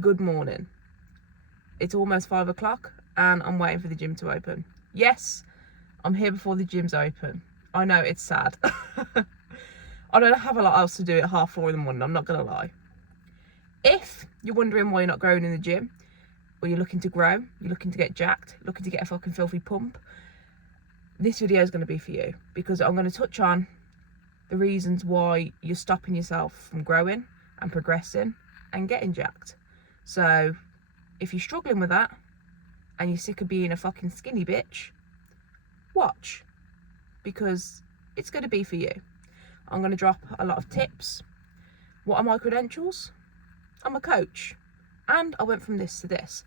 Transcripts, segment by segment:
good morning. It's almost 5 o'clock and I'm waiting for the gym to open. Yes, I'm here before the gym's open. I know, it's sad. I don't have a lot else to do at 4:30 in the morning, I'm not gonna lie. If you're wondering why you're not growing in the gym, or you're looking to grow, you're looking to get jacked, looking to get a fucking filthy pump, this video is going to be for you, because I'm going to touch on the reasons why you're stopping yourself from growing and progressing and getting jacked. So if you're struggling with that and you're sick of being a fucking skinny bitch, watch, because it's going to be for you. I'm going to drop a lot of tips. What are my credentials? I'm a coach and I went from this to this.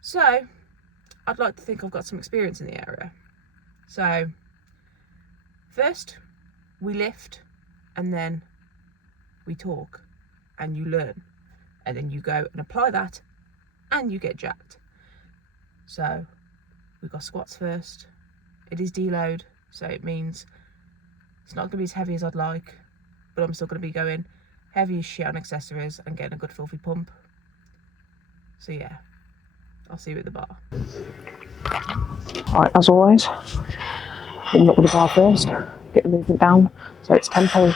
So I'd like to think I've got some experience in the area. So first we lift and then we talk and you learn, and then you go and apply that and you get jacked. So we got squats first. It is deload, so it means it's not going to be as heavy as I'd like, but I'm still going to be going heavy as shit on accessories and getting a good filthy pump. So yeah, I'll see you at the bar. Alright, as always, warm up with the bar first, get the movement down. So it's tempo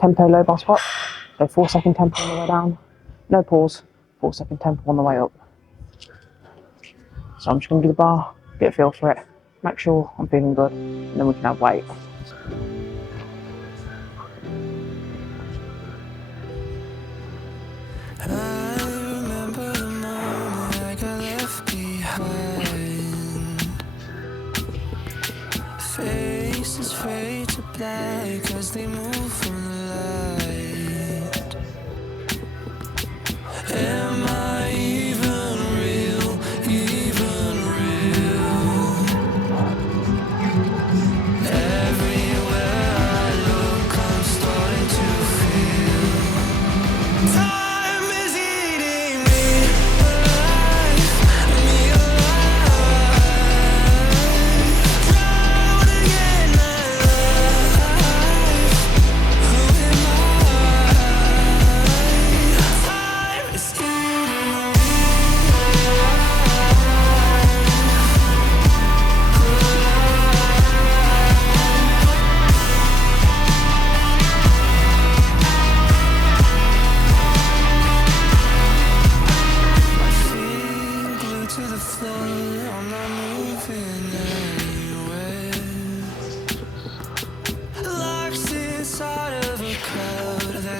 low bar squat, so 4-second tempo on the way down, no pause, 4-second tempo on the way up. So I'm just going to do the bar, get a feel for it, make sure I'm feeling good, and then we can have weight. Faces fade to black as they move from the light. Am I even real? Even real? Everywhere I look, I'm starting to feel time is eating me alive, me alive.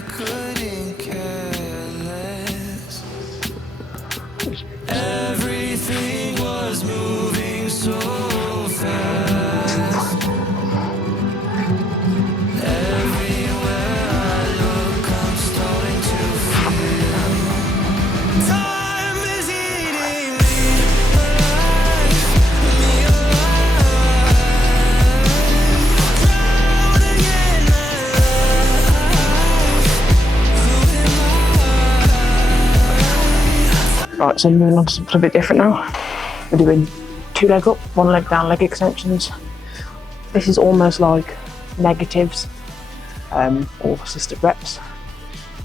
Couldn't care less. Everything was moving so fast. Everywhere I look, I'm starting to feel time is eating me alive, me alive. Drowning in Right, so moving on to something a bit different now. We're doing 2 leg up, 1 leg down leg extensions. This is almost like negatives or assisted reps.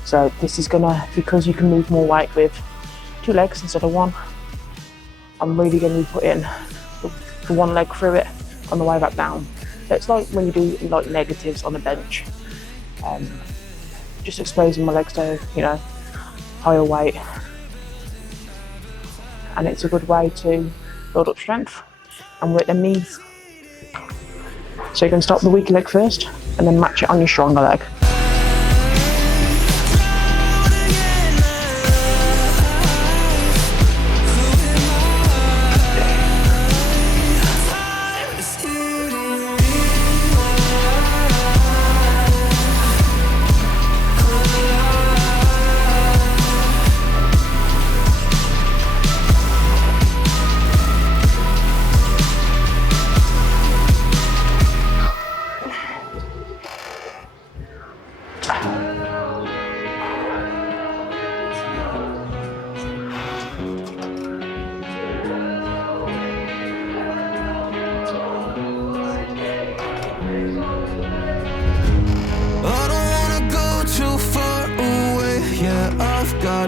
So this is gonna, because you can move more weight with 2 legs instead of 1, I'm really gonna be putting the 1 leg through it on the way back down. So it's like when you do like negatives on the bench. Just exposing my legs to, you know, higher weight. And it's a good way to build up strength and work them knees. So you're going to start with the weaker leg first and then match it on your stronger leg.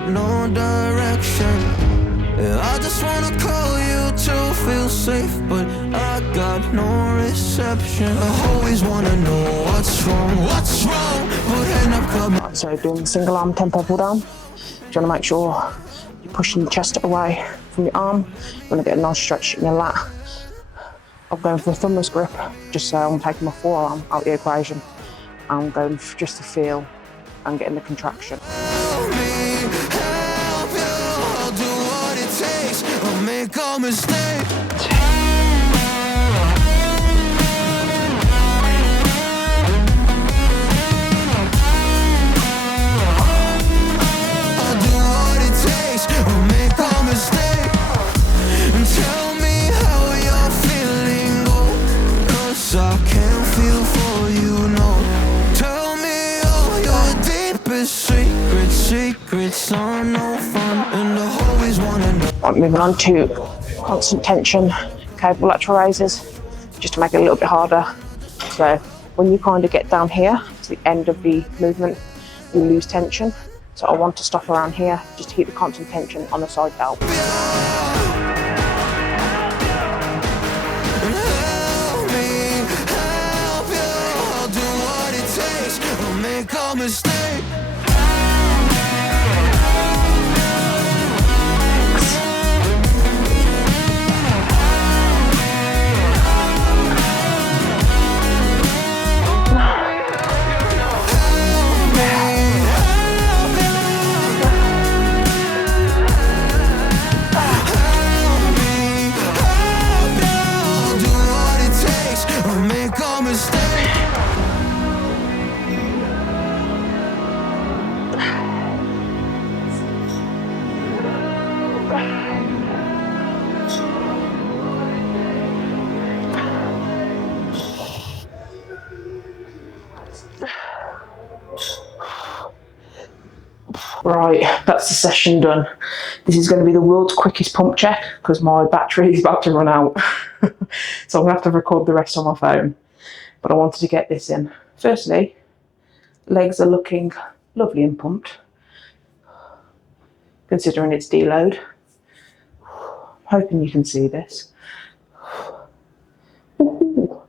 got no direction. Yeah, I just wanna call you to feel safe, but I got no reception. I always wanna know what's wrong, but end up coming. So doing single arm tempo pull down. You want to make sure you're pushing the chest away from your arm. You want to get a nice stretch in your lat. I'm going for the thumbless grip, just so I'm taking my forearm out of the equation. I'm going just to feel and getting the contraction. Help me, help you. I'll do what it takes. I'll make a mistake. I'll do what it takes. I'll make a mistake. And tell me how you're feeling, oh, 'cause I can't feel for you, no. Tell me all your deepest secrets are no fun, and I always wanna know. I'm moving on to constant tension cable lateral raises, just to make it a little bit harder. So when you kind of get down here to the end of the movement, you lose tension. So I want to stop around here just to keep the constant tension on the side delt. Help me, help you. I'll do what it takes. I'll make a mistake. Right, that's the session done. This is going to be the world's quickest pump check because my battery is about to run out. So I'm going to have to record the rest on my phone. But I wanted to get this in. Firstly, legs are looking lovely and pumped, considering it's deload. Hoping you can see this. Ooh.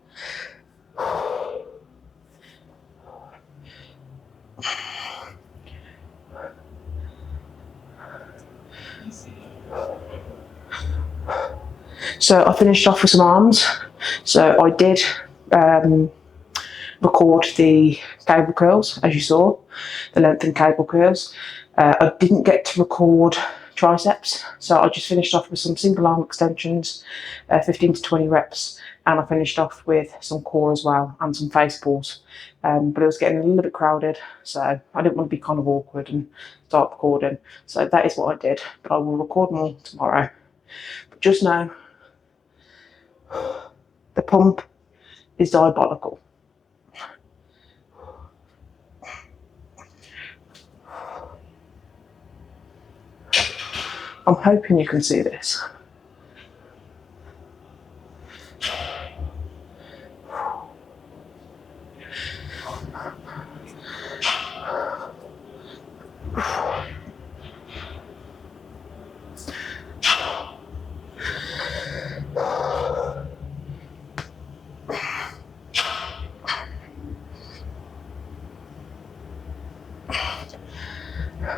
So I finished off with some arms. So I did record the cable curls, as you saw, the lengthened cable curls. I didn't get to record triceps, so I just finished off with some single arm extensions, 15 to 20 reps, and I finished off with some core as well and some face pulls. But it was getting a little bit crowded, so I didn't want to be kind of awkward and start recording. So that is what I did, but I will record more tomorrow. But just know, the pump is diabolical. I'm hoping you can see this.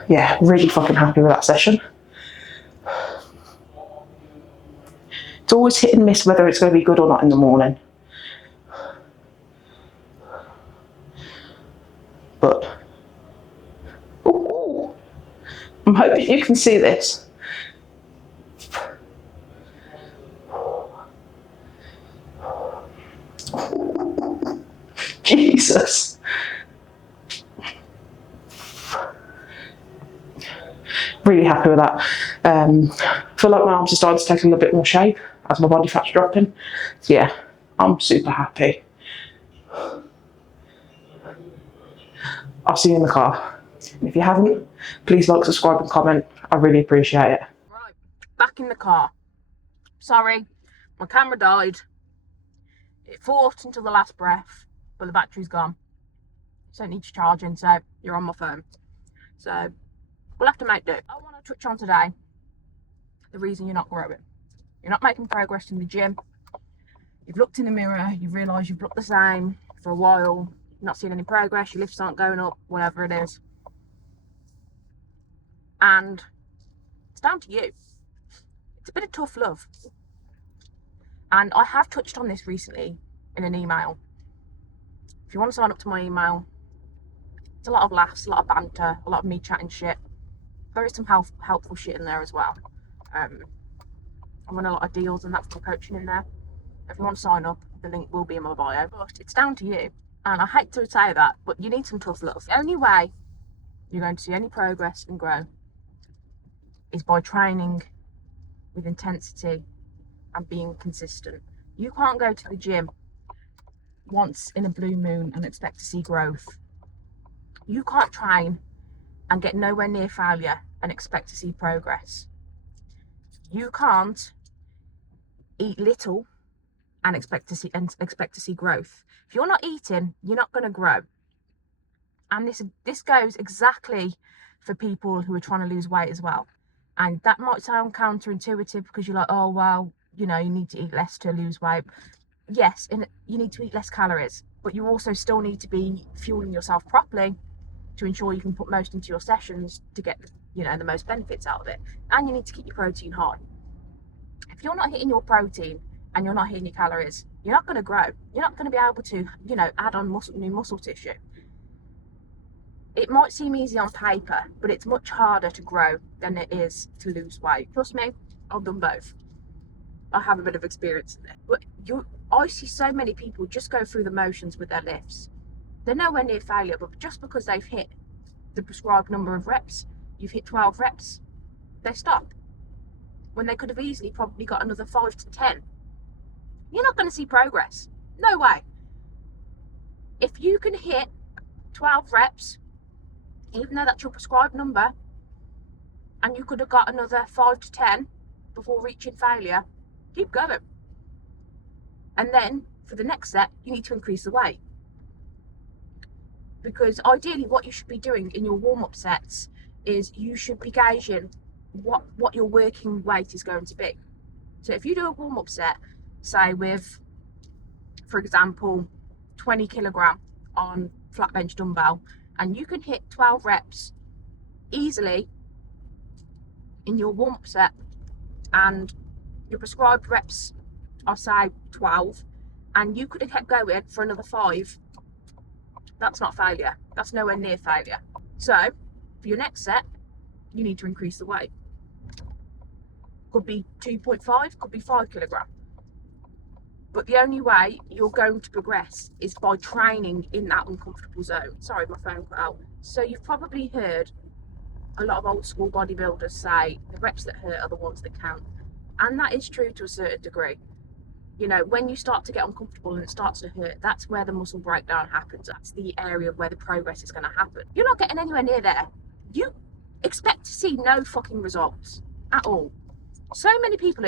Yeah, really fucking happy with that session. It's always hit and miss whether it's going to be good or not in the morning. But ooh, I'm hoping you can see this. Jesus. Really happy with that. I feel like my arms are starting to take a little bit more shape as my body fat's dropping. So yeah, I'm super happy. I'll see you in the car. And if you haven't, please like, subscribe and comment. I really appreciate it. Right, back in the car. Sorry, my camera died. It fought until the last breath, but the battery's gone. So it needs charging, so you're on my phone. So We'll have to make do. I want to touch on today the reason you're not growing. You're not making progress in the gym. You've looked in the mirror, you've realised you've looked the same for a while, you're not seeing any progress, your lifts aren't going up, whatever it is. And it's down to you. It's a bit of tough love. And I have touched on this recently in an email. If you want to sign up to my email, it's a lot of laughs, a lot of banter, a lot of me chatting shit. There is some helpful shit in there as well. I run a lot of deals and that's for coaching in there. If you want to sign up, the link will be in my bio. But it's down to you. And I hate to say that, but you need some tough love. The only way you're going to see any progress and grow is by training with intensity and being consistent. You can't go to the gym once in a blue moon and expect to see growth. You can't train and get nowhere near failure and expect to see progress. You can't eat little and expect to see growth. If you're not eating, you're not going to grow. And this goes exactly for people who are trying to lose weight as well. And that might sound counterintuitive because you're like, oh well, you know, you need to eat less to lose weight. Yes, and you need to eat less calories, but you also still need to be fueling yourself properly to ensure you can put most into your sessions to get, you know, the most benefits out of it. And you need to keep your protein high. If you're not hitting your protein and you're not hitting your calories, you're not going to grow. You're not going to be able to, you know, add on new muscle tissue. It might seem easy on paper, but it's much harder to grow than it is to lose weight. Trust me, I've done both. I have a bit of experience in it. But I see so many people just go through the motions with their lifts. They're nowhere near failure, but just because they've hit the prescribed number of reps, you've hit 12 reps, they stop. When they could have easily probably got another 5 to 10. You're not going to see progress. No way. If you can hit 12 reps, even though that's your prescribed number, and you could have got another 5 to 10 before reaching failure, keep going. And then for the next set, you need to increase the weight. Because ideally what you should be doing in your warm-up sets is you should be gauging what your working weight is going to be. So if you do a warm-up set, say with, for example, 20 kilogram on flat bench dumbbell, and you can hit 12 reps easily in your warm-up set, and your prescribed reps are say 12, and you could have kept going for another 5, that's not failure. That's nowhere near failure. So for your next set, you need to increase the weight. Could be 2.5, could be 5 kilogram. But the only way you're going to progress is by training in that uncomfortable zone. Sorry, my phone cut out. So you've probably heard a lot of old school bodybuilders say the reps that hurt are the ones that count. And that is true to a certain degree. You know, when you start to get uncomfortable and it starts to hurt, that's where the muscle breakdown happens. That's the area where the progress is going to happen. You're not getting anywhere near there. You expect to see no fucking results at all. So many people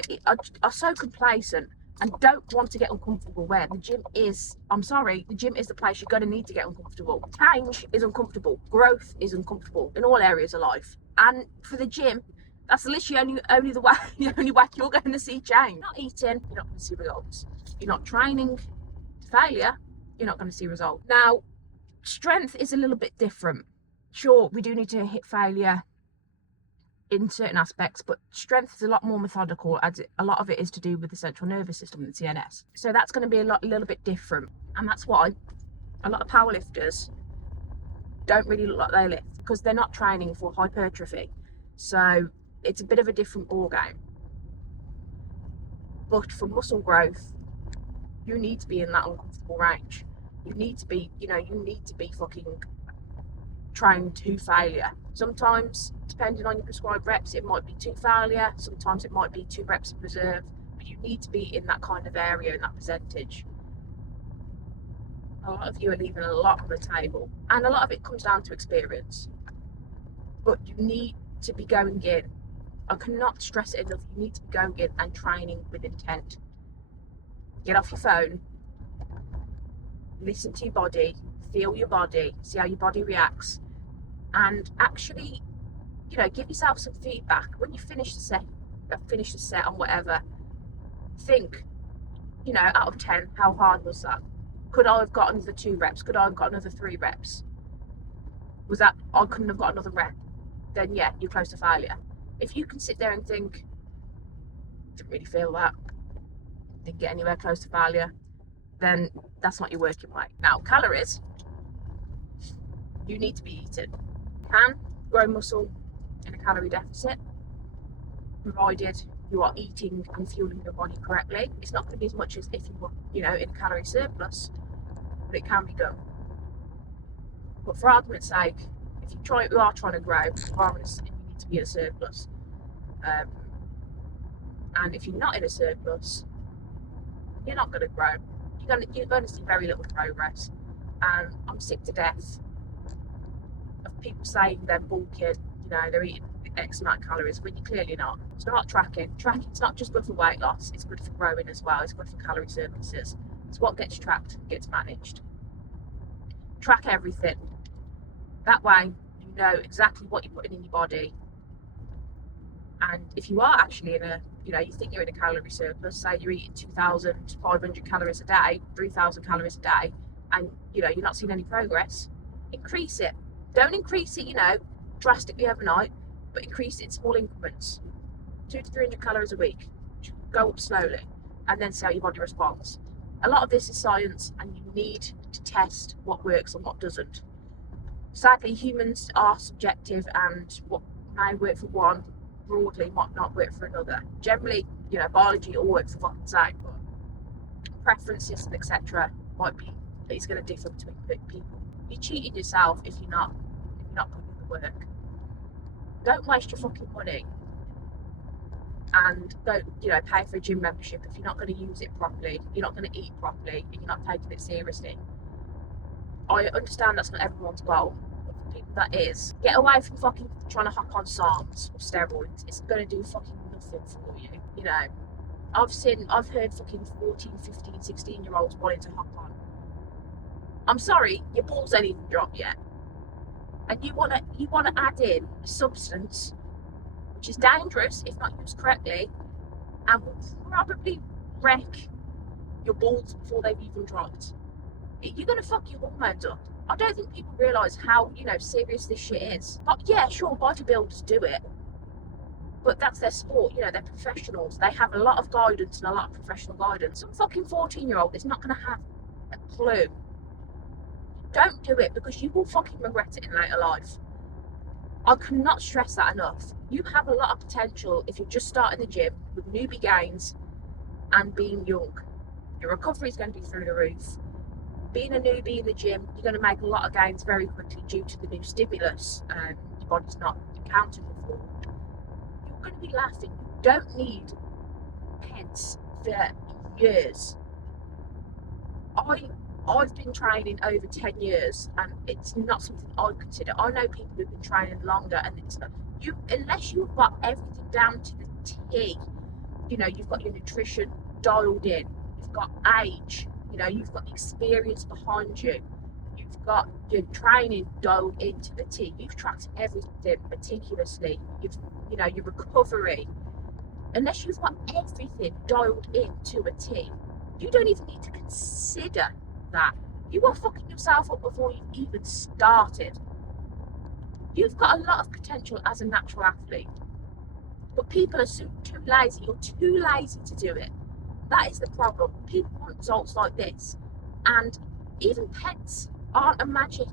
are so complacent and don't want to get uncomfortable, where the gym is, I'm sorry, the gym is the place you're going to need to get uncomfortable. Change is uncomfortable. Growth is uncomfortable in all areas of life. And for the gym, that's literally only the only way you're going to see change. You're not eating, you're not going to see results. You're not training to failure, you're not going to see results. Now, strength is a little bit different. Sure, we do need to hit failure in certain aspects, but strength is a lot more methodical, as a lot of it is to do with the central nervous system and the CNS. So that's going to be a little bit different, and that's why a lot of powerlifters don't really look like they lift, because they're not training for hypertrophy. So it's a bit of a different ball game. But for muscle growth, you need to be in that uncomfortable range. You need to be, you need to be fucking trained to failure. Sometimes, depending on your prescribed reps, it might be 2 failure. Sometimes it might be 2 reps of reserve. But you need to be in that kind of area, in that percentage. A lot of you are leaving a lot on the table. And a lot of it comes down to experience. But you need to be going in. I cannot stress it enough. You need to be going in and training with intent. Get off your phone. Listen to your body. Feel your body. See how your body reacts. And actually you know, give yourself some feedback when you finish the set on whatever. Think, you know, out of 10, how hard was that? Could I have got another 2 reps? Could I have got another 3 reps? Was that I couldn't have got another rep? Then yeah, you're close to failure. If you can sit there and think, didn't really feel that, didn't get anywhere close to failure, then that's not your working weight. Now, calories, you need to be eating. You can grow muscle in a calorie deficit, provided you are eating and fueling your body correctly. It's not going to be as much as if you were, you know, in a calorie surplus, but it can be done. But for argument's sake, if you are trying to grow, you need to be in a surplus. And if you're not in a surplus, you're not going to grow. You're going to see very little progress. And I'm sick to death of people saying they're bulking, you know, they're eating X amount of calories when you're clearly not. Start tracking. Tracking's not just good for weight loss, it's good for growing as well. It's good for calorie surpluses. It's what gets tracked, gets managed. Track everything. That way, you know exactly what you're putting in your body. And if you are actually in a, you know, you think you're in a calorie surplus, say you're eating 2,500 calories a day, 3,000 calories a day, and, you know, you're not seeing any progress, increase it. Don't increase it, you know, drastically overnight, but increase it in small increments. 200 to 300 calories a week. Go up slowly, and then see how your body responds. A lot of this is science, and you need to test what works and what doesn't. Sadly, humans are subjective, and what may work for one broadly might not work for another. Generally, you know, biology all works the fucking same, but preferences and etc. it's going to differ between people. You're cheating yourself if you're not putting in the work. Don't waste your fucking money and don't, you know, pay for a gym membership if you're not going to use it properly, you're not going to eat properly, and you're not taking it seriously. I understand that's not everyone's goal, but for people that is, get away from fucking trying to hop on SARMs or steroids. It's going to do fucking nothing for you, you know. I've heard fucking 14, 15, 16-year-olds wanting to hop on. I'm sorry, your balls ain't even dropped yet. And you wanna add in a substance which is dangerous if not used correctly, and will probably wreck your balls before they've even dropped. You're gonna fuck your hormones up. I don't think people realise how, you know, serious this shit is. But yeah, sure, bodybuilders do it, but that's their sport, you know, they're professionals. They have a lot of guidance and a lot of professional guidance. Some fucking 14-year-old is not gonna have a clue. Don't do it, because you will fucking regret it in later life. I cannot stress that enough. You have a lot of potential if you're just starting the gym with newbie gains and being young. Your recovery is going to be through the roof. Being a newbie in the gym, you're going to make a lot of gains very quickly due to the new stimulus your body's not encountered before. You're going to be laughing. You don't need pence for years. I've been training over 10 years, and it's not something I consider. I know people who've been training longer, and it's not, unless you've got everything down to the T, you know, you've got your nutrition dialed in, you've got age, you know, you've got experience behind you, you've got your training dialed into the T, you've tracked everything meticulously, you know, your recovery. Unless you've got everything dialed into a T, you don't even need to consider that. You are fucking yourself up before you've even started. You've got a lot of potential as a natural athlete, but people are too lazy. You're too lazy to do it. That is the problem. People want results like this, and even pets aren't a magic,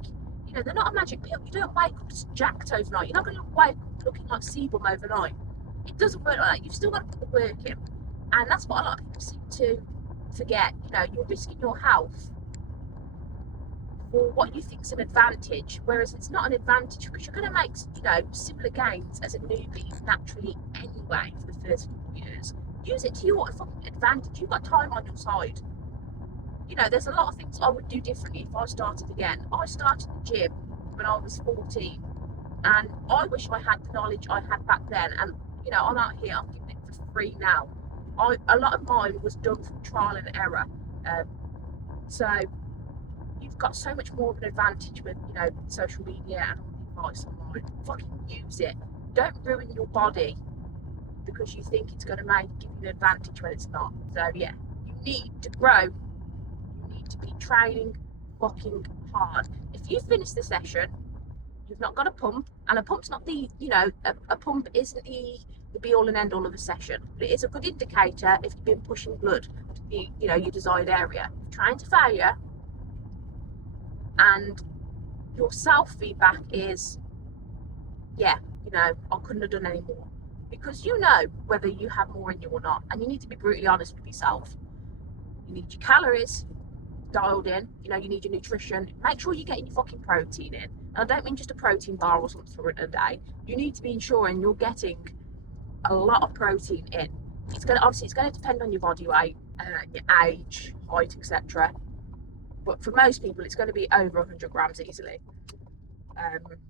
you know, they're not a magic pill. You don't wake up jacked overnight. You're not going to wake up looking like Seaborn overnight. It doesn't work like that. You've still got to put the work in, and that's what a lot of people seem to forget. You know, you're risking your health for what you think is an advantage, whereas it's not an advantage, because you're going to make, you know, similar gains as a newbie naturally anyway for the first few years. Use it to your fucking advantage. You've got time on your side. You know, there's a lot of things I would do differently if I started again. I started the gym when I was 14, and I wish I had the knowledge I had back then. And, you know, I'm out here, I'm giving it for free now. A lot of mine was done from trial and error. So you've got so much more of an advantage with, you know, social media and all the advice online. Fucking use it. don't ruin your body because you think it's going to give you an advantage when it's not. So yeah, you need to grow. You need to be training fucking hard. If you finish the session, you've not got a pump, and a pump's not the, you know, a pump isn't the be all and end all of a session, but it is a good indicator if you've been pushing blood to the, you know, your desired area. Trying to failure, and your self feedback is, yeah, you know, I couldn't have done any more, because you know whether you have more in you or not, and you need to be brutally honest with yourself. You need your calories dialed in, you know, you need your nutrition. Make sure you're getting your fucking protein in, and I don't mean just a protein bar or something a day. You need to be ensuring you're getting a lot of protein in. It's going to depend on your body weight, your age, height, etc. But for most people, it's going to be over 100 grams easily.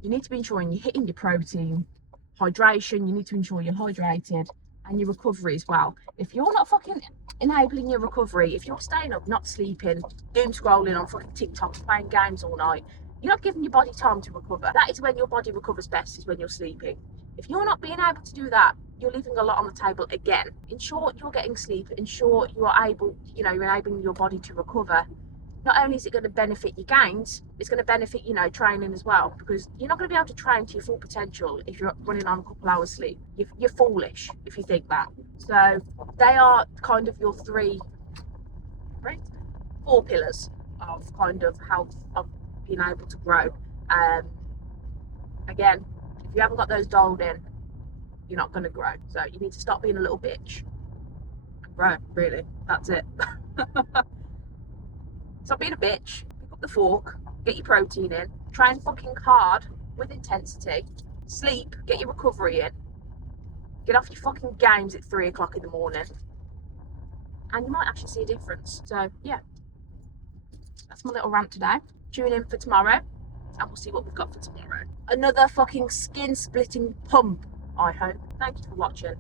You need to be ensuring you're hitting your protein, hydration. You need to ensure you're hydrated, and your recovery as well. If you're not fucking enabling your recovery, if you're staying up, not sleeping, doom scrolling on fucking TikTok, playing games all night, you're not giving your body time to recover. That is when your body recovers best, is when you're sleeping. If you're not being able to do that, you're leaving a lot on the table again. Ensure you're getting sleep. Ensure you are able, you know, you're enabling your body to recover. Not only is it going to benefit your gains, it's going to benefit, you know, training as well, because you're not going to be able to train to your full potential if you're running on a couple hours sleep. You're foolish if you think that. So they are kind of your four pillars of kind of health, of being able to grow. Again, if you haven't got those dialed in, you're not going to grow. So you need to stop being a little bitch and grow, really. That's it. Stop being a bitch, pick up the fork, get your protein in, train fucking hard with intensity, sleep, get your recovery in, get off your fucking games at 3 o'clock in the morning, and you might actually see a difference. So yeah, that's my little rant today. Tune in for tomorrow, and we'll see what we've got for tomorrow. Another fucking skin-splitting pump, I hope. Thank you for watching.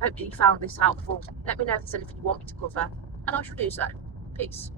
Hope that you found this helpful. Let me know if there's anything you want me to cover, and I shall do so. Peace.